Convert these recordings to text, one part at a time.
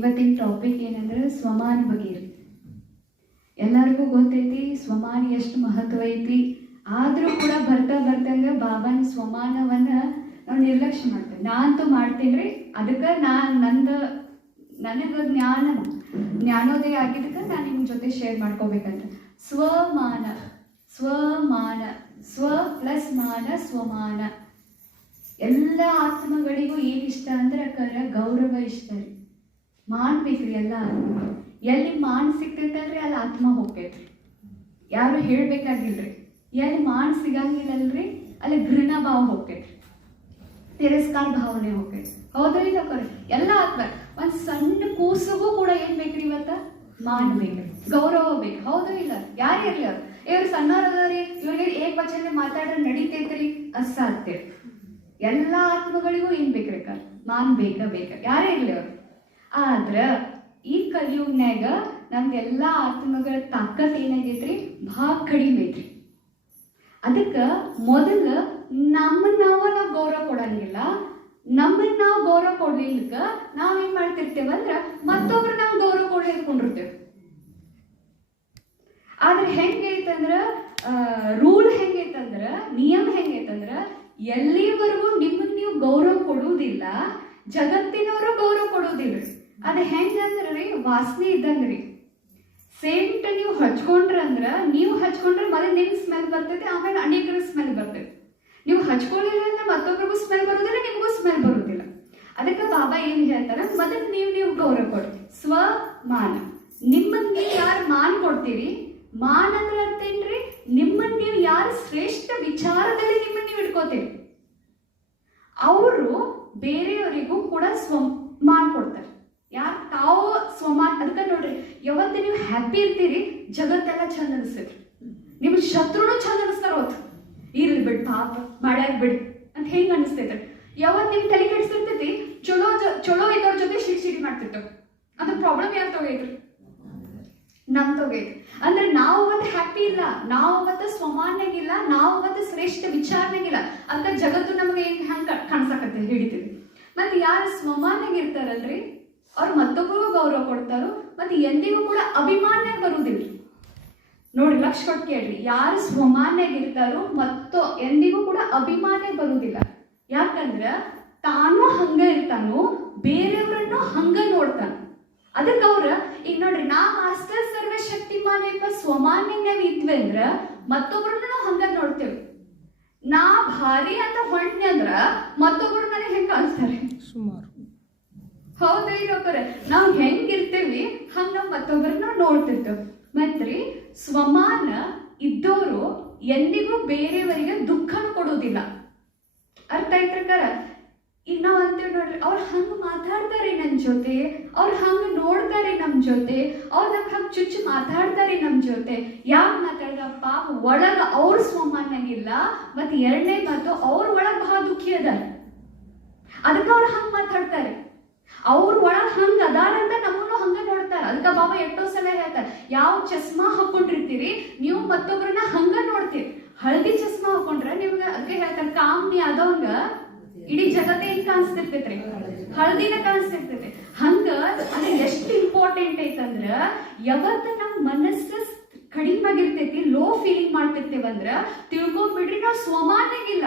ಇವತ್ತಿನ ಟಾಪಿಕ್ ಏನಂದ್ರೆ ಸ್ವಮಾನ ಬಗ್ಗೆ ರೀ ಎಲ್ಲರಿಗೂ ಗೊತ್ತೈತಿ, ಸ್ವಮಾನ ಎಷ್ಟು ಮಹತ್ವ ಐತಿ. ಆದರೂ ಕೂಡ ಬರ್ತಾ ಬರ್ತಂಗ ಬಾಬಾನ ಸ್ವಮಾನವನ್ನ ನಾವು ನಿರ್ಲಕ್ಷ್ಯ ಮಾಡ್ತೇವೆ. ನಾನಂತೂ ಮಾಡ್ತೀನಿ ರೀ. ಅದಕ್ಕೆ ನಾ ನಂದು, ನನಗೆ ಜ್ಞಾನ, ಜ್ಞಾನೋದಯ ಆಗಿದ್ದಕ್ಕೆ ನಾನು ನಿಮ್ಮ ಜೊತೆ ಶೇರ್ ಮಾಡ್ಕೋಬೇಕಂತ. ಸ್ವಮಾನ ಸ್ವಮಾನ, ಸ್ವ ಪ್ಲಸ್ ಮಾನ, ಸ್ವಮಾನ. ಎಲ್ಲ ಆತ್ಮಗಳಿಗೂ ಏನಿಷ್ಟ ಇಷ್ಟ ಅಂದ್ರೆ ಕರ ಗೌರವ ಇಷ್ಟ ರೀ. ಮಾಡ್ಬೇಕ್ರಿ ಎಲ್ಲ ಎಲ್ಲಿ ಮಾನ್ ಸಿಕ್ತೈತಲ್ರಿ ಅಲ್ಲಿ ಆತ್ಮ ಹೋಗ್ತೈತ್ರಿ. ಯಾರು ಹೇಳ್ಬೇಕಾಗಿಲ್ರಿ, ಎಲ್ಲಿ ಮಾನ್ ಸಿಗಂಗಿಲ್ಲಲ್ರಿ, ಅಲ್ಲಿ ಘೃಣ ಭಾವ ಹೋಗ್ತೈತ್ರಿ. ತಿರಸ್ಕಾರ ಭಾವನೆ ಹೋಗ್ತೈತಿ ಹೌದ್ರಿ ಕರೆ ಎಲ್ಲ ಆತ್ಮ. ಒಂದ್ ಸಣ್ಣ ಕೂಸಿಗೂ ಕೂಡ ಏನ್ ಬೇಕ್ರಿ ಇವತ್ತ? ಮಾನ್ ಬೇಕ್ರಿ. ಗೌರವ ಬೇಕು ಹೌದು ಇಲ್ಲ? ಯಾರು ಇರ್ಲಿ ಅವ್ರು? ಇವ್ರು ಸಣ್ಣವ್ರದವ್ರಿ ಇವ್ರಿಗೆ ಏಕವಚನ ಮಾತಾಡ್ರೆ ನಡೀತೈತ್ರಿ, ಅಸಾಧ್ಯ. ಎಲ್ಲ ಆತ್ಮಗಳಿಗೂ ಏನ್ ಬೇಕ್ರಿ ಮಾನ್ ಬೇಕ ಬೇಕ. ಯಾರೇ ಇರ್ಲಿ ಅವ್ರು? ಆದ್ರ ಈ ಕಲಿಯುಗ್ನ್ಯಾಗ ನಮ್ಗೆಲ್ಲ ಆತ್ಮಗಳ ತಾಕತ್ ಏನಾಗೈತ್ರಿ ಭಾಳ ಕಡಿಮೆ ಐತ್ರಿ. ಅದಕ್ಕ ಮೊದಲ ನಮ್ಮನ್ನ ನಾವ ನಾವು ಗೌರವ ಕೊಡಂಗಿಲ್ಲ. ನಮ್ಮನ್ನ ನಾವು ಗೌರವ ಕೊಡ್ಲಿಕ್ಕ ನಾವ್ ಏನ್ ಮಾಡ್ತಿರ್ತೇವಂದ್ರ ಮತ್ತೊಬ್ರು ನಾವು ಗೌರವ ಕೊಡ್ಲಿಕ್ಕೊಂಡಿರ್ತೇವೆ ಆದ್ರೆ ಹೆಂಗೈತಂದ್ರ ರೂಲ್ ಹೆಂಗೈತಂದ್ರ ನಿಯಮ ಹೆಂಗೈತಂದ್ರ ಎಲ್ಲಿವರೆಗೂ ನಿಮ್ಮನ್ನ ನೀವು ಗೌರವ ಕೊಡುವುದಿಲ್ಲ, ಜಗತ್ತಿನವರು ಗೌರವ ಕೊಡುವುದಿಲ್ಲ ಅದು ಹೆಂಗಂದ್ರಿ ವಾಸನೆ ಇದ್ದಂಗ್ರಿ ಸೇಂಟ್ ನೀವು ಹಚ್ಕೊಂಡ್ರ ಅಂದ್ರ, ನೀವು ಹಚ್ಕೊಂಡ್ರೆ ಮೊದಲು ನಿಮ್ ಸ್ಮೆಲ್ ಬರ್ತೈತಿ, ಆಮೇಲೆ ಅನೇಕರ ಸ್ಮೆಲ್ ಬರ್ತೈತಿ. ನೀವು ಹಚ್ಕೊಳ್ಳಿಲ್ಲ ಅಂದ್ರೆ ಮತ್ತೊಬ್ರಿಗೂ ಸ್ಮೆಲ್ ಬರೋದಿಲ್ಲ, ನಿಮಗೂ ಸ್ಮೆಲ್ ಬರೋದಿಲ್ಲ. ಅದಕ್ಕೆ ಬಾಬಾ ಏನ್ ಹೇಳ್ತಾರೆ? ಮೊದಲು ನೀವು ನೀವು ಗೌರವ ಕೊಡಿ ಸ್ವಮಾನ. ನಿಮ್ಮನ್ನ ನೀವು ಯಾರು ಮಾನ್ ಕೊಡ್ತೀರಿ? ಮಾನ್ ಅಂದ್ರೆ ಅರ್ಥ ಏನ್ರಿ? ನೀವು ಯಾರು ಶ್ರೇಷ್ಠ ವಿಚಾರದಲ್ಲಿ ನಿಮ್ಮನ್ನ ನೀವು ಇಟ್ಕೋತೀರಿ. ಅವರು ಬೇರೆಯವರಿಗೂ ಕೂಡ ಸ್ವ ಮಾನ್ ಕೊಡ್ತಾರೆ. ಯಾರು ತಾವು ಸ್ವಮಾನ್ ಅದಕ್ಕೆ ನೋಡ್ರಿ, ಯಾವತ್ತ ನೀವು ಹ್ಯಾಪಿ ಇರ್ತೀರಿ, ಜಗತ್ತೆಲ್ಲ ಚಂದ ಅನಿಸ್ತೈತ್ರಿ ನಿಮ್ ಶತ್ರುನು ಚಂದ ಅನಿಸ್ತಾರ ಅವತ್ತು. ಇರ್ಲಿ ಬಿಡ್ ಪಾಪ ಮಾಡ್ಯಾರ ಬಿಡ್ ಅಂತ ಹೆಂಗ್ ಅನಿಸ್ತೈತೆ ಯಾವತ್ ನಿಮ್ ತಲೆ ಕೆಡ್ಸಿರ್ತೈತಿ, ಚಲೋ ಚಲೋ ಇದ್ದವ್ರ ಜೊತೆ ಸಿಟ್ ಸಿಟಿ ಮಾಡ್ತಿರ್ತೇವ್ ಅದ್ರ ಪ್ರಾಬ್ಲಮ್ ಯಾರು ತಗೋಯ್ತ್ರಿ ನಮ್ ತಗೋಯ್ತು ಅಂದ್ರೆ ನಾವು ಅವತ್ತು ಹ್ಯಾಪಿ ಇಲ್ಲ, ನಾವು ಅವತ್ತು ಸ್ವಮಾನ್ಯಾಗಿಲ್ಲ ನಾವು ಅವತ್ತು ಶ್ರೇಷ್ಠ ವಿಚಾರನಾಗಿಲ್ಲ ಅಂತ ಜಗತ್ತು ನಮಗೆ ಹೆಂಗ್, ಹಂಗ ಕಾಣ್ಸಕತ್ತೆ ಹಿಡಿತೀವಿ. ಮತ್ತೆ ಯಾರು ಸ್ವಮಾನ್ಯಾಗ ಇರ್ತಾರಲ್ರಿ? ಅವ್ರು ಮತ್ತೊಬ್ಬರಿಗೂ ಗೌರವ ಕೊಡ್ತಾರೋ ಮತ್ತೆ ಎಂದಿಗೂ ಕೂಡ ಅಭಿಮಾನ್ಯ ಬರುವುದಿಲ್ಲ. ನೋಡಿ ಲಕ್ಷ ಕೊಟ್ಟು ಕೇಳ್ರಿ, ಯಾರು ಸ್ವಮಾನ್ಯಾಗಿರ್ತಾರೋ ಮತ್ತೋ ಎಂದಿಗೂ ಕೂಡ ಅಭಿಮಾನ ಬರುವುದಿಲ್ಲ. ಯಾಕಂದ್ರ ತಾನು ಹಂಗ ಇರ್ತಾನೋ, ಬೇರೆಯವ್ರನ್ನು ಹಂಗ ನೋಡ್ತಾನ. ಅದಕ್ಕೆ ಅವ್ರ, ಈಗ ನೋಡ್ರಿ, ನಾ ಮಾಸ್ಟರ್ ಸರ್ವ ಎಂಬ ಸ್ವಮಾನ್ಯನಾಗ ಇದ್ವಿ ಅಂದ್ರ ಮತ್ತೊಬ್ರನ್ನ ನಾವು ಹಂಗ ನೋಡ್ತೇವೆ. ನಾ ಭಾರಿ ಅಂತ ಹೊಣ್ಯ ಅಂದ್ರ ಮತ್ತೊಬ್ರು ನನಗೆ ಹೆಂಗ ಕಾಣಿಸ್ತಾರೆ ಸುಮಾರು. ಹೌದ್ರಿ ಡಾಕ್ಟರ್? ನಾವು ಹೆಂಗಿರ್ತೇವಿ, ಹಂಗ ನಾವ್ ಮತ್ತೊಬ್ಬರನ್ನ ನೋಡ್ತಿರ್ತೇವೆ. ಮತ್ರಿ, ಸ್ವಮಾನ ಇದ್ದವರು ಎಂದಿಗೂ ಬೇರೆಯವರಿಗೆ ದುಃಖನ ಕೊಡುವುದಿಲ್ಲ ಅರ್ಥ ಆಯ್ತು ಪ್ರಕಾರ ಈಗ ನಾವ್ ಅಂತೀವಿ ನೋಡ್ರಿ, ಅವ್ರು ಹಂಗ ಮಾತಾಡ್ತಾರೆ ನನ್ ಜೊತೆ, ಅವ್ರು ಹಂಗ ನೋಡ್ತಾರೆ ನಮ್ ಜೊತೆ, ಅವ್ರ ನಮ್ಗೆ ಹಂಗ ಚುಚ್ಚು ಮಾತಾಡ್ತಾರೆ ನಮ್ ಜೊತೆ. ಯಾಕೆ ಮಾತಾಡ್ದಪ್ಪ ಒಳಗ ಅವ್ರ ಸ್ವಮಾನಾಗಿಲ್ಲ, ಮತ್ತೆ ಎರಡನೇ ಮಾತು ಅವ್ರ ಒಳಗ್ ಬಹಳ ದುಃಖಿ ಅದಾರ. ಅದಕ್ಕೆ ಅವ್ರು ಹಂಗ ಮಾತಾಡ್ತಾರೆ. ಅವ್ರ ಒಳಗ್ ಹಂಗ ಅದಾರಂತ ನಮ್ಮನ್ನು ಹಂಗ ನೋಡ್ತಾರ. ಅದಕ್ಕ ಬಾಬಾ ಎಷ್ಟೋ ಸಲ ಹೇಳ್ತಾರ, ಯಾವ ಚಸ್ಮಾ ಹಾಕೊಂಡಿರ್ತೀರಿ, ನೀವು ಮತ್ತೊಬ್ಬರನ್ನ ಹಂಗ ನೋಡ್ತೀರಿ. ಹಳದಿ ಚಸ್ಮಾ ಹಾಕೊಂಡ್ರ ನಿಮ್ಗೆ ಅದಕ್ಕೆ ಹೇಳ್ತಾರ, ಕಾಮ್ನಿ ಆದವಂಗ ಇಡೀ ಜಗತ್ತೇ ಹೆಂಗ್ ಕಾಣಿಸ್ತಿರ್ತೈತ್ರಿ. ಹಳದಿನ ಕಾಣಿಸ್ತಿರ್ತೈತಿ ಹಂಗ ಅದು ಎಷ್ಟು ಇಂಪಾರ್ಟೆಂಟ್ ಐತಂದ್ರ, ಯಾವತ್ತ ನಮ್ ಮನಸ್ಸು ಕಡಿಮೆ ಆಗಿರ್ತೈತಿ ಲೋ ಫೀಲಿಂಗ್ ಮಾಡ್ತಿರ್ತೇವಂದ್ರ ತಿಳ್ಕೊಂಡ್ಬಿಡ್ರಿ ನಾವು ಸ್ವಮಾನಾಗಿಲ್ಲ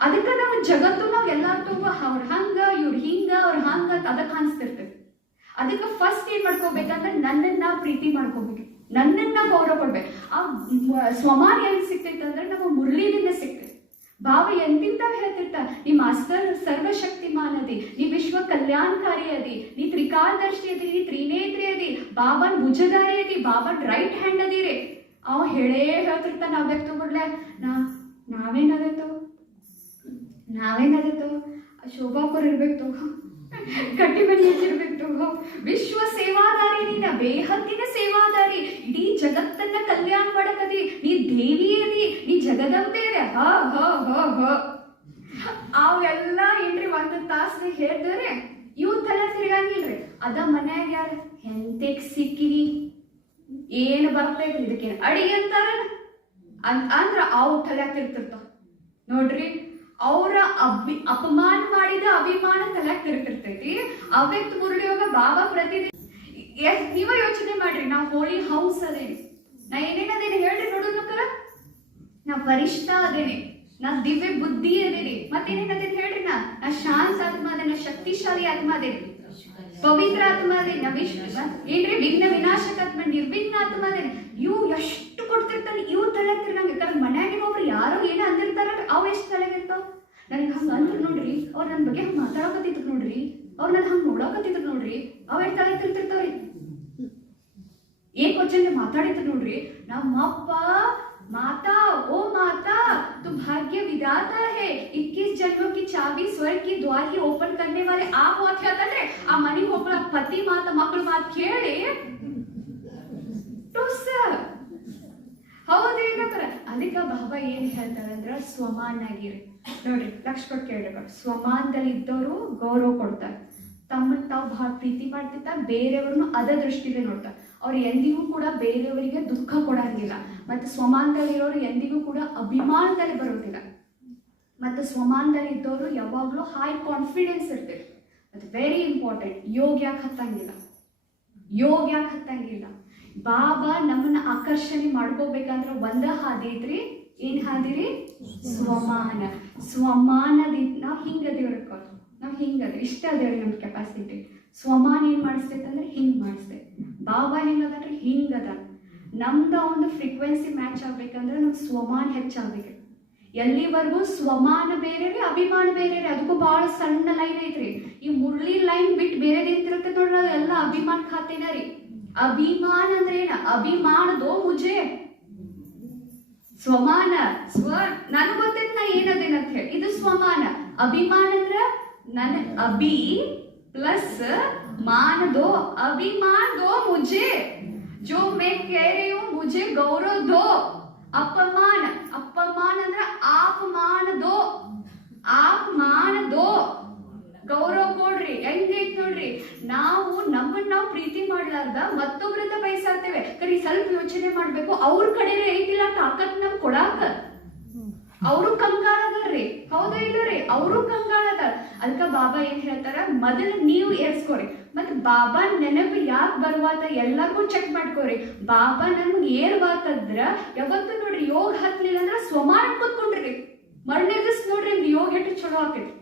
ಅದಕ್ಕೆ ನಾವು ಜಗತ್ತು ನಾವು ಎಲ್ಲ ತುಂಬ ಅವ್ರ ಹಂಗ, ಇವ್ರ ಹಿಂಗ, ಅವ್ರ ಹಂಗ ಅಂತ ಅದಕ್ಕೆ ಅನಿಸ್ತಿರ್ತೇವೆ ಅದಕ್ಕೆ ಫಸ್ಟ್ ಏನ್ ಮಾಡ್ಕೋಬೇಕಂದ್ರೆ ನನ್ನನ್ನ ಪ್ರೀತಿ ಮಾಡ್ಕೋಬೇಕು. ನನ್ನನ್ನ ಗೌರವ ಕೊಡ್ಬೇಕು. ಆ ಸ್ವಮಾನ ಎಲ್ಲಿ ಸಿಕ್ತೈತೆ ಅಂದ್ರೆ ನಮ್ಮ ಮುರಳಿದಿಂದ ಸಿಗ್ತೈತೆ ಬಾಬ ಎಂತಿಂತಾವ್ ಹೇಳ್ತಿರ್ತಾರ ನೀ ಮಾಸ್ತರ್ ಸರ್ವಶಕ್ತಿಮಾನ್ ಅದಿ ನೀ ವಿಶ್ವ ಕಲ್ಯಾಣಕಾರಿ ಅದಿ ನೀ ತ್ರಿಕಾಲದರ್ಶಿ ಅದಿ ನೀ ತ್ರಿನೇತ್ರಿ ಅದಿ ಬಾಬನ್ ಭುಜಧಾರಿ ಅದಿ ಬಾಬನ್ ರೈಟ್ ಹ್ಯಾಂಡ್ ಅದಿರಿ. ಅವ ಹೇಳೇ ಹೇಳ್ತಿರ್ತಾನ ಅವ್ಯಾಕ್ ತಗೊಡ್ಲೆ ನಾ ನಾವೇನಾದೈತು ನಾವೇನಾದೈತು ಶೋಭಾಪುರ್ ಇರ್ಬೇಕು ತಗೋ. ಕಟ್ಟಿಬಡಿ ತಗೋ. ವಿಶ್ವ ಸೇವಾದಾರಿ ನೀನ ಬೇಹತ್ತಿನ ಸೇವಾದಾರಿ. ಇಡೀ ಜಗತ್ತನ್ನ ಕಲ್ಯಾಣ ಮಾಡಕದಿ. ನೀ ದೇವಿ ಅದಿ ನೀ ಜಗದಂತೇರೆ. ಹ ಹ ಹ ಹ. ಅವೆಲ್ಲ ಏನ್ರಿ ಒಂದು ತಾಸು ಹೇಳ್ತಾರೆ ಇವ್ ತಲೆ ತಿರ್ಗಂಗಿಲ್ರಿ. ಅದ ಮನ್ಯಾಗ ಯಾರ? ಎಂತೆಕ್ ಸಿಕ್ಕಿರಿ? ಏನ್ ಬರ್ತೈತ್ರಿ ಇದಕ್ಕೆ? ಅಡಿಗೆ ಅಂತಾರ ಅಂದ್ರ ಅವು ತಲೆ ತಿರ್ತಿರ್ತಾವ. ನೋಡ್ರಿ. ಅವರ ಅಭಿ, ಅಪಮಾನ ಮಾಡಿದ ಅಭಿಮಾನ ತಲೆ ಇರ್ತಿರ್ತೈತಿ ಅವೆತ್ ಮುರುಳಿಯೋಗ ಬಾಬಾ ಪ್ರತಿದಿನ ನೀವ ಯೋಚನೆ ಮಾಡ್ರಿ ನಾ ಹೋಳಿ ಹೌಸ್ ಅದೇನಿ ನಾ ಏನೇನ ಅದೇನಿ ಹೇಳ್ರಿ ನೋಡೋಣ ನಾ ವರಿಷ್ಠ ಅದೇನಿ ನಾ ದಿವ್ಯ ಬುದ್ಧಿ ಅದೇನಿ ಮತ್ತೇನೇನ ಅದೇನಿ ಹೇಳ್ರಿ ನಾ. ನಾ ಶಾಂತ ಆತ್ಮ ಅದೇನ ಶಕ್ತಿಶಾಲಿ ಆತ್ಮ ಅದೇನಿ ಪವಿತ್ರ ಆತ್ಮ ಅದೇ ನಾ ವಿಶ್ವ ಏನ್ರಿ ವಿಘ್ನ ವಿನಾಶಕ ಆತ್ಮ, ನಿರ್ವಿಘ್ನ ಆತ್ಮ ಅದೇನಿ ಇವು ಎಷ್ಟು ಕೊಡ್ತಿರ್ತಾನೆ ಮಾತಾಡಕತ್ತಿದ್ರು ನೋಡ್ರಿ ಅವ್ರ ನನ್ನ ಹಂಗ ನೋಡಕತ್ತಿದ್ರು ನೋಡ್ರಿ ಅವ್ ಎಷ್ಟು ತಲೆ ತಿರ್ತಿರ್ತಾವ್ರಿ ಏನ್ ಕ್ವಶನ್ ಮಾತಾಡಿದ್ರು ನೋಡ್ರಿ ನಮ್ಮಪ್ಪ माता ओ माता तू भाग्य विधाता है 21 जन्मों की चाबी स्वर्ग की द्वार की ओपन करने वाले आप ಹೋತ್ ಹೇಳ್ತಂದ್ರೆ ಆ ಮನೆಗೆ ಹೋಗ್ಳ ಪತಿ ಮಾತ ಮಕ್ಕಳ ಮಾತು ಕೇಳಿ ಟುಸ್ ಹೌದು ಏನಂತಾರ ಅದಕ್ಕೆ ಬಾಬಾ ಏನ್ ಹೇಳ್ತಾರಂದ್ರ ಸ್ವಮಾನಾಗಿರಿ ನೋಡ್ರಿ ಲಕ್ಷ ಕೊಟ್ಟು ಕೇಳಬೇಕು ಸ್ವಮಾನದಲ್ಲಿ ಇದ್ದವರು ಗೌರವ ಕೊಡ್ತಾರೆ. ತಮ್ಮನ್ನ ತಾವು ಬಹಳ ಪ್ರೀತಿ ಮಾಡ್ತಿರ್ತಾರೆ ಬೇರೆಯವ್ರನ್ನು ಅದ ದೃಷ್ಟಿಲೇ ನೋಡ್ತಾರೆ. ಅವ್ರು ಎಂದಿಗೂ ಕೂಡ ಬೇರೆಯವರಿಗೆ ದುಃಖ ಕೊಡಂಗಿಲ್ಲ. ಮತ್ತೆ ಸ್ವಮಾನದಲ್ಲಿರೋರು ಎಂದಿಗೂ ಕೂಡ ಅಭಿಮಾನದಲ್ಲಿ ಬರೋದಿಲ್ಲ. ಮತ್ತು ಸ್ವಮಾನದಲ್ಲಿ ಇದ್ದವರು ಯಾವಾಗಲೂ ಹೈ ಕಾನ್ಫಿಡೆನ್ಸ್ ಇರ್ತಾರೆ. ಮತ್ತು ವೆರಿ ಇಂಪಾರ್ಟೆಂಟ್ ಯೋಗ ಯಾಕೆ ಹತ್ತಂಗಿಲ್ಲ? ಯೋಗ ಯಾಕೆ ಹತ್ತಂಗಿಲ್ಲ? ಬಾಬಾ ನಮ್ಮನ್ನ ಆಕರ್ಷಣೆ ಮಾಡ್ಕೋಬೇಕಂದ್ರೆ ಒಂದ ಹಾದಿ ಐತ್ರಿ. ಏನ್ ಹಾದಿರಿ? ಸ್ವಮಾನ. ಸ್ವಮಾನದಿಂದ ನಾವ್ ಹಿಂಗದೇವ್ರಕ್ಕ ನಾವ್ ಹಿಂಗದ್ರಿ ಇಷ್ಟ ಅದೇವ್ರಿ ನಮ್ಮ ಕೆಪಾಸಿಟಿ ಸ್ವಮಾನ ಏನ್ ಮಾಡಿಸ್ಬೇಕಂದ್ರೆ ಹಿಂಗೆ ಹಿಂಗ್ ಭಾವ ಬಾಬಾ ಹೆಂಗದನ್ರಿ ಹಿಂಗದ ನಮ್ದ ಒಂದು ಫ್ರೀಕ್ವೆನ್ಸಿ ಮ್ಯಾಚ್ ಆಗ್ಬೇಕಂದ್ರೆ ನಮ್ ಸ್ವಮಾನ ಹೆಚ್ಚಾಗ್ಬೇಕು ಎಲ್ಲಿವರೆಗೂ ಸ್ವಮಾನ ಬೇರೆ ರೀ, ಅಭಿಮಾನ ಬೇರೆ ರೀ. ಅದಕ್ಕೂ ಬಹಳ ಸಣ್ಣ ಲೈನ್ ಐತ್ರಿ. ಈ ಮುರಳಿ ಲೈನ್ ಬಿಟ್ಟು ಬೇರೆ ದಿಂತಿರುತ್ತೆ ನೋಡ್ರಿ ಎಲ್ಲ ಅಭಿಮಾನ ಖಾತೆನ ರೀ. ಅಭಿಮಾನ ಅಂದ್ರೆ ಏನ ಅಭಿಮಾನದೋ ಮುಜೆ. ಸ್ವಮಾನ ಸ್ವ ನನಗ್ ಗೊತ್ತೈತ್ ನಾ ಏನದೇನ ಅಂತ ಹೇಳಿ ಇದು ಸ್ವಮಾನ ಅಭಿಮಾನ ಅಂದ್ರ ನನ್ ಅಭಿ ಪ್ಲಸ್ ಮಾನದೋ ಅಭಿಮಾನ ದೋ ಮುಜೆ जो मैं कह रही हूँ मुझे गौरव दो अपमान अपमान ಅಂದ್ರೆ ಆಪಮಾನ ದೋ ಆಪಮಾನ ದೋ ಗೌರವ ಕೊಡ್ರಿ ಹೆಂಗೈತ್ ನೋಡ್ರಿ. ನಾವು ನಮ್ಮನ್ನ ನಾವು ಪ್ರೀತಿ ಮಾಡ್ಲಾರ್ದ ಮತ್ತೊಬ್ರಿಂದ ಬಯಸಾರ್ತೇವೆ ಕರಿ, ಸ್ವಲ್ಪ ಯೋಚನೆ ಮಾಡ್ಬೇಕು. ಅವ್ರ ಕಡೆ ಐತಿಲ್ಲ, ತಾಕತ್ ನಮ್ ಕೊಡಾಕ. ಅವರು ಕಂಗಾಲ ಅದಾರ್ರಿ. ಹೌದಾ ಇಲ್ಲ ರೀ? ಅವರು ಕಂಗಾಲ ಅದಾರ. ಅದಕ್ಕ ಬಾಬಾ ಏನ್ ಹೇಳ್ತಾರ? ಮೊದಲು ನೀವು ಏರ್ಸ್ಕೊರಿ. ಮತ್ ಬಾಬಾ ನೆನಪು ಯಾಕೆ ಬರುವಾತ ಎಲ್ಲರಿಗೂ ಚೆಕ್ ಮಾಡ್ಕೋರಿ. ಬಾಬಾ ನಮ್ಗೆ ಏರ್ವಾತಂದ್ರ ಯಾವತ್ತು ನೋಡ್ರಿ ಯೋಗ ಹತ್ಲಿಲ್ಲ ಅಂದ್ರ ಸ್ವಮಾನ ಕೂತ್ಕೊಂಡ್ರಿ. ಮರನೇ ದಿವ್ಸ ನೋಡ್ರಿ ಯೋಗ ಎಷ್ಟು ಚಲೋ ಆಕೈತಿ.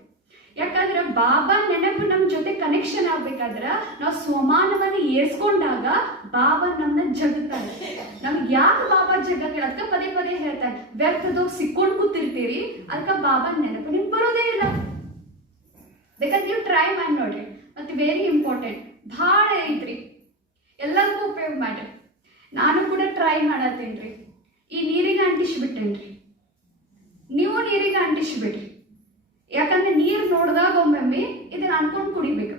ಯಾಕಂದ್ರೆ ಬಾಬಾ ನೆನಪು ನಮ್ಮ ಜೊತೆ ಕನೆಕ್ಷನ್ ಆಗ್ಬೇಕಾದ್ರ ನಾವು ಸ್ವಮಾನವನ್ನ ಏರ್ಸ್ಕೊಂಡಾಗ ಬಾಬಾ ನಮ್ಮನ್ನ ಜಗತ್ತಾರೆ ನಮ್ಗೆ ಯಾಕೆ ಬಾಬಾ ಜಗಕ್ಕೆ ಅದಕ್ಕೆ ಪದೇ ಪದೇ ಹೇಳ್ತಾರೆ, ವ್ಯರ್ಥದೋಗ್ ಸಿಕ್ಕೊಂಡ್ ಕೂತಿರ್ತೀರಿ ಅದಕ್ಕೆ ಬಾಬಾ ನೆನಪು ನಿಮ್ಗೆ ಬರೋದೇ ಇಲ್ಲ. ಬೇಕಾದ್ರೆ ನೀವು ಟ್ರೈ ಮಾಡಿ ನೋಡ್ರಿ. ಮತ್ತೆ ವೆರಿ ಇಂಪಾರ್ಟೆಂಟ್ ಭಾಳ ಐತ್ರಿ. ಎಲ್ಲರಿಗೂ ಉಪಯೋಗ ಮಾಡ್ರಿ. ನಾನು ಕೂಡ ಟ್ರೈ ಮಾಡತ್ತೇನ್ರಿ ಈ ನೀರಿಗೆ ಅಂಟಿಸ್ಬಿಟ್ಟೇನ್ರಿ. ನೀವು ನೀರಿಗೆ ಅಂಟಿಸ್ಬಿಡ್ರಿ. ಯಾಕಂದ್ರೆ ನೀರು ನೋಡಿದಾಗ ಒಮ್ಮೊಮ್ಮೆ ಇದನ್ನ ಅನ್ಕೊಂಡು ಕುಡಿಬೇಕು.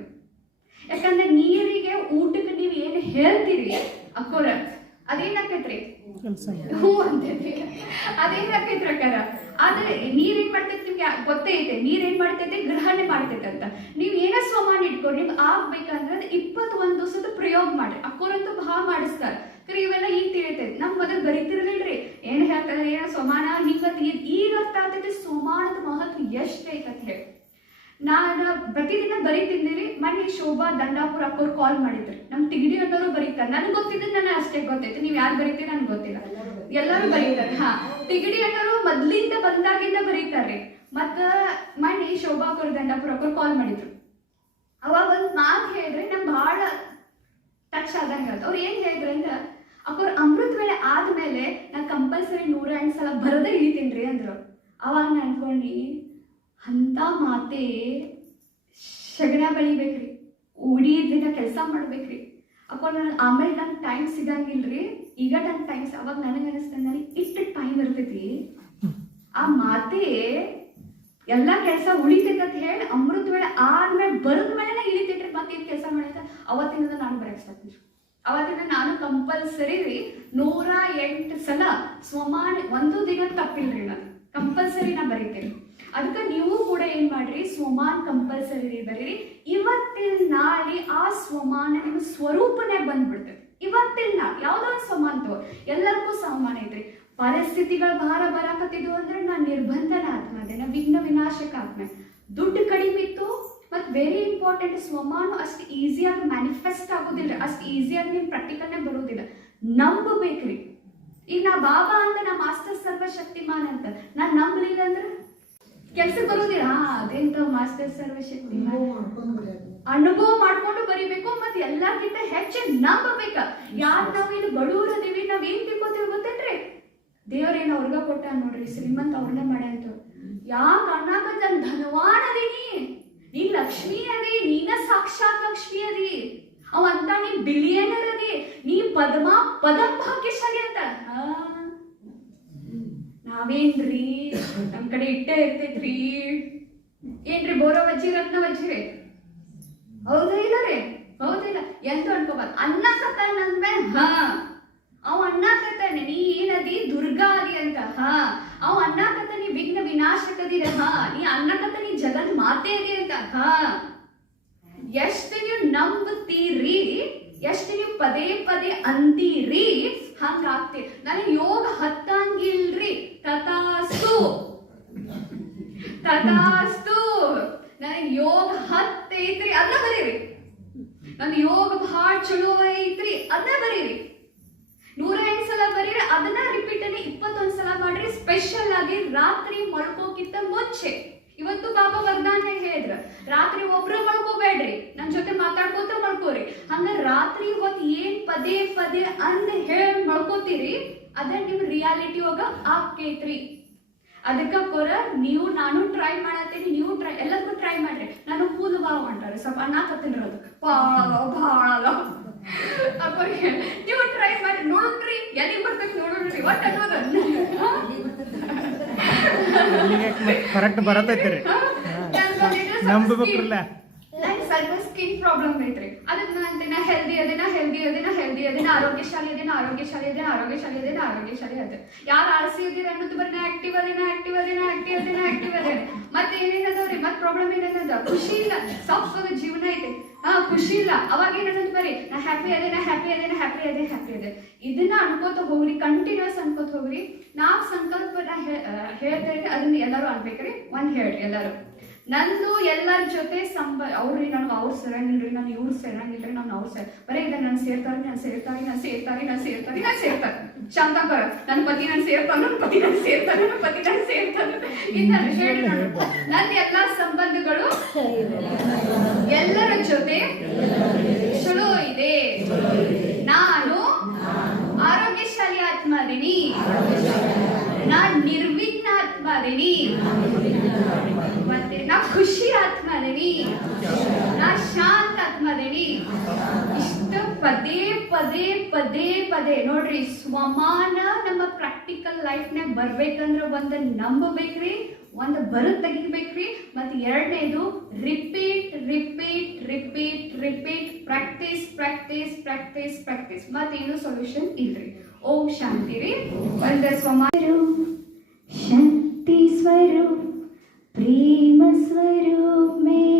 ಯಾಕಂದ್ರೆ ನೀರಿಗೆ, ಊಟಕ್ಕೆ ನೀವು ಏನು ಹೇಳ್ತೀರಿ? ಅಕ್ಕೋರ ಅದೇನಾಕೈತ್ರಿ ಹ್ಞೂ ಅಂತೈತಿ ಅದೇನಾಕೈತ್ರಿ ಅಕ್ಕಾರ? ಆದ್ರೆ ನೀರ್ ಏನ್ ಮಾಡ್ತೈತಿ ನಿಮ್ಗೆ ಗೊತ್ತೇ ಐತೆ. ನೀರ್ ಏನ್ ಮಾಡ್ತೈತೆ? ಗ್ರಹಣೆ ಮಾಡ್ತೈತೆ ಅಂತ. ನೀವು ಏನ ಸಮಾನ ಇಟ್ಕೊಂಡು ನಿಮ್ಗೆ ಆಗ್ಬೇಕಂದ್ರೆ ಇಪ್ಪತ್ತೊಂದು ದಿವಸದ ಪ್ರಯೋಗ ಮಾಡ್ರಿ. ಅಕ್ಕೋರಂತೂ ಭಾಳ ಮಾಡಿಸ್ತಾರೆ. ಕರೆ ಇವೆಲ್ಲ ಈಗ ತಿಳಿತೈತಿ. ನಮ್ ಮೊದಲು ಬರೀತಿರ್ಲಿಲ್ರಿ ಏನ್ ಸೋಮಾನ ಹಿಂಗತ್ ಈಗ ಅರ್ಥ ಆಗ್ತೈತಿ ಸೋಮಾನದ ಮಹತ್ವ ಎಷ್ಟ್ ಐತಂತ ಹೇಳಿ ನಾನು ಪ್ರತಿದಿನ ಬರೀತಿದ್ದೀನಿ ಮೊನ್ನೆ ಶೋಭಾ ದಂಡಾಪುರ ಅಪ್ಪವ್ರು ಕಾಲ್ ಮಾಡಿದ್ರು. ನಮ್ ತಿಗಡಿ ಅನ್ನೋರು ಬರೀತಾರೆ. ನನಗೆ ಗೊತ್ತಿದ್ದು ನನಗೆ ಅಷ್ಟೇ ಗೊತ್ತೈತೆ. ನೀವು ಯಾರು ಬರೀತೀರಿ ನನ್ಗೆ ಗೊತ್ತಿಲ್ಲ. ಎಲ್ಲರೂ ಬರೀತಾರೆ. ಹಾ ತಿಗಡಿ ಅನ್ನೋರು ಮೊದ್ಲಿಂದ ಬಂದಾಗಿಂದ ಬರೀತಾರೆ. ಮತ್ತ ಮೊನ್ನೆ ಶೋಭಾ ಅವರು ದಂಡಾಪುರ ಅಪ್ಪರು ಕಾಲ್ ಮಾಡಿದ್ರು. ಅವಾಗ ಒಂದ್ ಮಾತು ಹೇಳಿದ್ರೆ ನಮ್ ಬಹಳ ಟಚ್ ಆದಂಗೆ ಅವ್ರು ಏನ್ ಹೇಳಿದ್ರು ಅಕ್ಕೋರ್ ಅಮೃತ ವೇಳೆ ಆದ್ಮೇಲೆ ನಾ ಕಂಪಲ್ಸರಿ ನೂರ ಎಂಟು ಸಲ ಬರದೇ ಇಳಿತೀನ್ರಿ ಅಂದ್ರು. ಅವಾಗ ನಾನು ಅನ್ಕೊಂಡಿ ಅಂತ ಮಾತೆ ಶಗಣ ಬೆಳಿಬೇಕ್ರಿ ಉಡಿ ಇದ್ರಿಂದ ಕೆಲಸ ಮಾಡ್ಬೇಕ್ರಿ. ಅಪ್ಪ ನಾನು ಆಮೇಲೆ ನಂಗೆ ಟೈಮ್ ಸಿಗಂಗಿಲ್ರಿ ಈಗ ನಂಗೆ ಟೈಮ್ ಅವಾಗ ನನಗೆ ಅನಿಸ್ತದೆ ನನಗೆ ಇಷ್ಟು ಟೈಮ್ ಇರ್ತೈತಿ. ಆ ಮಾತೆ ಎಲ್ಲ ಕೆಲಸ ಉಳಿತೈತೆ ಹೇಳಿ ಅಮೃತ ವೇಳೆ ಆದ್ಮೇಲೆ ಬರದ ಮೇಲೆ ಇಳಿತೈತ್ರಿ ಏನು ಕೆಲಸ ಮಾಡೈತೆ ಅವತ್ತಿನಿಂದ ನಾನು ಬರಕ್ ಸ್ಟಾರ್ಟ್ ಮಾಡ್ರಿ ಅವತ್ತಿಂದ ನಾನು ಕಂಪಲ್ಸರಿ ರೀ ನೂರ ಎಂಟು ಸಲ ಸ್ವಮಾನ ಒಂದು ದಿನ ತಪ್ಪಿಲ್ರಿ ನಾನು ಕಂಪಲ್ಸರಿ ನಾ ಬರೀತೇನೆ. ಅದಕ್ಕೆ ನೀವು ಕೂಡ ಏನ್ ಮಾಡ್ರಿ ಸ್ವಮಾನ್ ಕಂಪಲ್ಸರಿ ಬರೀರಿ. ಇವತ್ತಿನ ನಾಳೆ ಆ ಸ್ವಮಾನ ನಿಮ್ಮ ಸ್ವರೂಪನೇ ಬಂದ್ಬಿಡ್ತದೆ. ಇವತ್ತಿನ ನಾಳೆ, ಯಾವ್ದೋ ಒಂದು ಸ್ವಮಾನ ತಗೋ. ಎಲ್ಲರಿಗೂ ಸಮಾನ ಐತ್ರಿ. ಪರಿಸ್ಥಿತಿಗಳು ಭಾರ ಬರಾಕತ್ತಿದ್ವು ಅಂದ್ರೆ ನಾನು ನಿರ್ಬಂಧನ ಆತ್ಮ ಅದೇ, ನಾ ವಿಘ್ನ ವಿನಾಶಕ ಆತ್ಮ ದುಡ್ಡು ಕಡಿಮೆ ಇತ್ತು ಮತ್ತು ವೆರಿ ಇಂಪಾರ್ಟೆಂಟ್ ಸ್ವಮಾನು ಅಷ್ಟು ಈಸಿಯಾಗಿ ಮ್ಯಾನಿಫೆಸ್ಟ್ ಆಗೋದಿಲ್ಲ ಅಷ್ಟು ಈಸಿಯಾಗಿ ನಿಮ್ಮ ಪ್ರಾಕ್ಟಿಕಲ್ನೇ ಬರೋದಿಲ್ಲ. ನಂಬಬೇಕ್ರಿ. ಈಗ ನಾ ಬಾಬಾ ಅಂತ ನಾ ಮಾಸ್ಟರ್ ಸರ್ವಶಕ್ತಿಮಾನ್ ಅಂತ ನಾನು ನಂಬಲಿಲ್ಲ ಅಂದ್ರೆ ಕೆಲ್ಸಕ್ಕೆ ಬರೋದಿಲ್ಲ. ಹಾ ಅದೆಂತ ಮಾಸ್ಟರ್ ಸರ್ವಶಕ್ತಿಮಾನ್? ಅನುಭವ ಮಾಡ್ಕೊಂಡು ಬರಿಬೇಕು ಮತ್ತೆ ಎಲ್ಲಕ್ಕಿಂತ ಹೆಚ್ಚು ನಂಬಬೇಕ. ಯಾರು ನಾವು ಇದು ಬಡೂರ ಅದೀವಿ ನಾವ್ ಏನ್ ತಿಳ್ಕೊತೀವಿ ಗೊತ್ತೇನ್ರಿ? ದೇವ್ರೇನು ಅವ್ರಗ ಕೊಟ್ಟ ನೋಡ್ರಿ ಶ್ರೀಮಂತ ಅವ್ರನ್ನ ಮಾಡ್ಯಾಂತ ಯಾಕ ಅಣ್ಣಾಕ ಧನವಾನ್ ಅದೀನಿ? ನೀ ಲಕ್ಷ್ಮಿ ಅರಿ ನೀನ ಸಾಕ್ಷಾತ್ ಲಕ್ಷ್ಮಿ ಅದಿ. ಅವ ನೀ ಬಿಲಿಯನರ್ ಅದಿ. ನೀ ಪದ್ಮ ಪದಂ ಭಾಗ್ಯಶಾಲಿ ಅಂತ. ನಾವೇನ್ರಿ? ನಮ್ ಕಡೆ ಇಟ್ಟೆ ಇರ್ತೈತ್ರಿ. ಏನ್ರಿ ಬೋರೋ ವಜ್ಜಿ, ರತ್ನ ವಜ್ಜಿರಿ ಹೌದ ಇಲ್ಲ ರೀ? ಹೌದಿಲ್ಲ ಎಂತ ಅನ್ಕೋಬಾರ್ದು. ಅನ್ನ ಕತ್ತಾನ ಅಂದ್ಮೇಲೆ ಹಾ. ಅವ ಅನ್ನ ಕತ್ತಾನೆ ನೀ ಏನದಿ ದುರ್ಗಾ ಅದಿ ಅಂತ. ಹಾ. ಅವ ಅನ್ನ ಕತ್ತ ನೀ ವಿಘ್ನ ವಿನಾಶಕದಿರ ನೀ ಅನ್ನಕಂತ ನೀ ಜಗನ್ ಅಂತ ಹ ಎಷ್ಟು ನೀವು ನಂಬುತ್ತೀರಿ, ಎಷ್ಟು ನೀವು ಪದೇ ಪದೇ ಅಂತೀರಿ ಹಂಗಾಗ್ತೀರಿ ನನಗೆ ಯೋಗ ಹತ್ತಂಗಿಲ್ರಿ. ತಥಾಸ್ತು. ತಥಾಸ್ತು. ನನಗೆ ಯೋಗ ಹತ್ತೈತ್ರಿ. ಅದನ್ನ ಬರೀರಿ. ನನ್ನ ಯೋಗ ಭಾಳ ಚಲೋ ಐತ್ರಿ. ಅದನ್ನ ಬರೀರಿ. ನೂರ ಎಂಟು ಸಲ ಬರೀರಿ ಅದನ್ನ ರಿಪೀಟ್ ಅಲ್ಲಿ ಇಪ್ಪತ್ತೊಂದು ಸಲ ಮಾಡ್ರಿ ಸ್ಪೆಷಲ್ ಆಗಿ ರಾತ್ರಿ ಮಲ್ಕೋಕ್ಕಿಂತ ಮುಂಚೆ. ಇವತ್ತು ಬಾಬಾ ವರದಾನ ಹೇಳಿದ್ರ. ರಾತ್ರಿ ಒಬ್ರು ಮಲ್ಕೋಬೇಡ್ರಿ, ನನ್ ಜೊತೆ ಮಾತಾಡ್ಕೋತ ಮಲ್ಕೋರಿ. ಹಂಗ ರಾತ್ರಿ ಹೊತ್ತು ಏನ್ ಪದೇ ಪದೇ ಅಂದ್ ಹೇಳಿ ಮಲ್ಕೋತೀರಿ, ಅದ ನಿಮ್ ರಿಯಾಲಿಟಿ ಒಳಗ ಆಕೈತ್ರಿ ಅದಕ್ಕ ಕೊರ ನೀವು, ನಾನು ಟ್ರೈ ಮಾಡತ್ತೀನಿ, ನೀವು ಟ್ರೈ ಎಲ್ಲದಕ್ಕೂ ಟ್ರೈ ಮಾಡ್ರಿ. ನಾನು ಕೂದಲು ಬಾ ಅಂತಾರೆ ಸ್ವಲ್ಪ ಅನ್ನಕತ್ತೀನಿ ಅದಕ್ಕೆ ಭಾಳ ಭಾಳ ಅಪ್ಪಗೆ ನೀವು ನೋಡೋಣ ಬರ್ತೈತಿ ನೋಡ್ರಿ ಒಟ್ಟು ಅನ್ನೋದು ಕರೆಕ್ಟ್ ಬರತೈತ್ರಿ ನಂಬಬೇಕ್ರಲ್ಲ. ನಂಗೆ ಸ್ವಲ್ಪ ಸ್ಕಿನ್ ಪ್ರಾಬ್ಲಮ್ ಐತ್ರಿ. ಅದಕ್ಕೆ ನಾನು ಅಂತಿನ ಹೆಲ್ದಿ ಅದೇನ ಹೆಲ್ದಿ ಅದೇನ ಹೆಲ್ದಿ ಅದೇನ ಆರೋಗ್ಯಶಾಲಿ ಅದೇನ ಆರೋಗ್ಯಶಾಲಿ ಅದೇನ ಆರೋಗ್ಯಶಾಲಿ ಅದೇನ ಆರೋಗ್ಯಶಾಲಿ ಅದೇ ಯಾರು ಆಳಸಿ ಇದೀರ ಅನ್ನೋದು ಬರೀ ಆಕ್ಟಿವ್ ಅದೇನ ಆಕ್ಟಿವ್ ಅದೇನ ಆಕ್ಟಿವ್ ಅದೇನ ಆಕ್ಟಿವ್ ಅದೇನ ಮತ್ತೆ ಏನೇನದವ್ರಿ ಮತ್ತೆ ಪ್ರಾಬ್ಲಮ್ ಏನೇನದ ಖುಷಿ ಇಲ್ಲ. ಸಾಫ್ಟ್ ಜೀವನ ಐತೆ. ಹಾ ಖುಷಿ ಇಲ್ಲ ಅವಾಗ ಏನಂತ ಬರೀ ನಾ ಹ್ಯಾಪಿ ಅದೇ ನಾ ಹ್ಯಾಪಿ ಅದೇ ನಾ ಹ್ಯಾಪಿ ಅದೇ ಹ್ಯಾಪಿ ಅದೇ. ಇದನ್ನ ಅನ್ಕೋತ ಹೋಗ್ರಿ ಕಂಟಿನ್ಯೂಸ್ ಅನ್ಕೋತ ಹೋಗ್ರಿ. ನಾವ್ ಆ, ಹೇಳ್ತಾ ಇದ್ರೆ ಅದನ್ನ ಎಲ್ಲರೂ ಅನ್ಬೇಕ್ರಿ. ಒಂದ್ ಹೇಳ್ರಿ ಎಲ್ಲರೂ. ನಂದು ಎಲ್ಲರ ಜೊತೆ ಸಂಬ ಅವ್ರಿ ನನಗೆ ಅವ್ರು ಸೇರಂಗಿಲ್ರಿ ನಾನು ಇವ್ರು ಸೇರಂಗಿಲ್ರಿ ನಾನು ಅವ್ರು ಸೇರ ಬರೀ ಇದೆ ನಾನು ಸೇರ್ತಾರೆ ನಾನು ಸೇರ್ತಾರೆ ನಾನು ಸೇರ್ತಾರೆ ನಾನು ಸೇರ್ತಾರೆ ನಾನು ಸೇರ್ತಾರೆ ಶಾಂತಾಕರ ನನ್ನ ಪತಿ ನಾನು ಸೇರ್ತಾನೆ ನನ್ನ ಪತಿ ನಾನು ಸೇರ್ತಾನೆ ನನ್ನ ಪತಿ ನಾನು ಸೇರ್ತಾನೆ ಹೇಳಿ ನನ್ನ ಎಲ್ಲಾ ಸಂಬಂಧಗಳು ಎಲ್ಲರ ಜೊತೆ ಚಲೋ ಇದೆ. ನಾನು ಆರೋಗ್ಯಶಾಲಿ ಆತ್ಮ ಅದೀನಿ ನಾನು ನಿರ್ವಿಘ್ನ ಆತ್ಮ ಅದೀನಿ ನಾ ಖುಷಿ ಆತ್ಮದೇನಿ ನಾ ಶಾಂತ ಆತ್ಮದೇನಿ ಇಷ್ಟು ಪದೇ ಪದೇ ಪದೇ ಪದೇ. ನೋಡ್ರಿ, ಸ್ವಮಾನ ನಮ್ಮ ಪ್ರಾಕ್ಟಿಕಲ್ ಲೈಫ್ನಾಗ ಬರ್ಬೇಕಂದ್ರೆ ಒಂದು ನಂಬಬೇಕ್ರಿ, ಒಂದು ಬರು ತೆಗಿಬೇಕ್ರಿ, ಮತ್ತೆ ಎರಡನೇದು repeat repeat repeat repeat practice practice practice practice ಮತ್ತೇನು ಸೊಲ್ಯೂಷನ್ ಇಲ್ರಿ. ಓಂ ಶಾಂತಿ ರೀ ಒಂದು ಸ್ವಮಾನ ಶಕ್ತಿ ಸ್ವರೂಪ. प्रेम स्वरूप में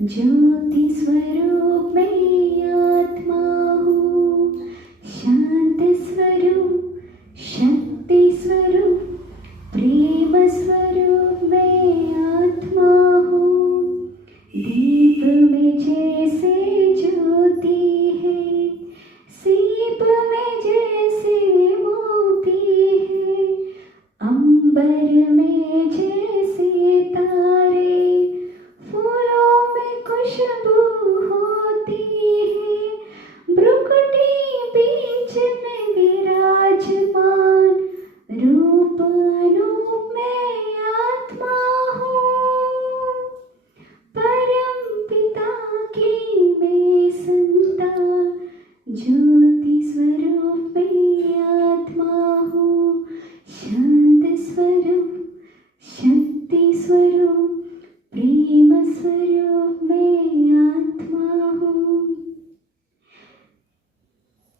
ज्योति स्वरूप में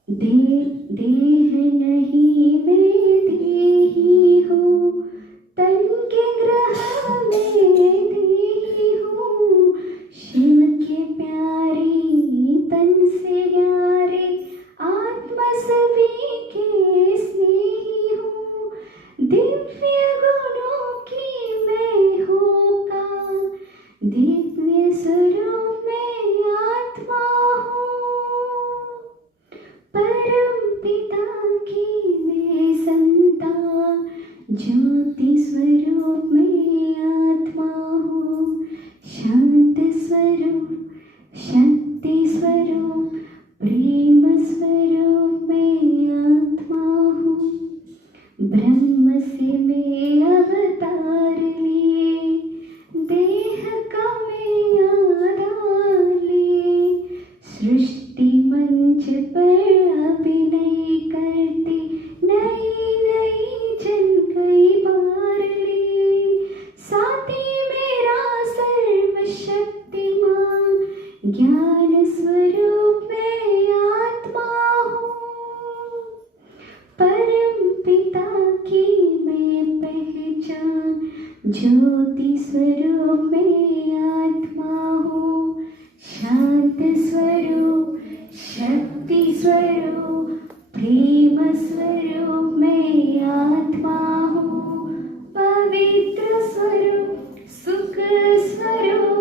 दे देह नहीं मैं देही हूँ तन के ग्रह में चित्रस्वरूप सुखस्वरूप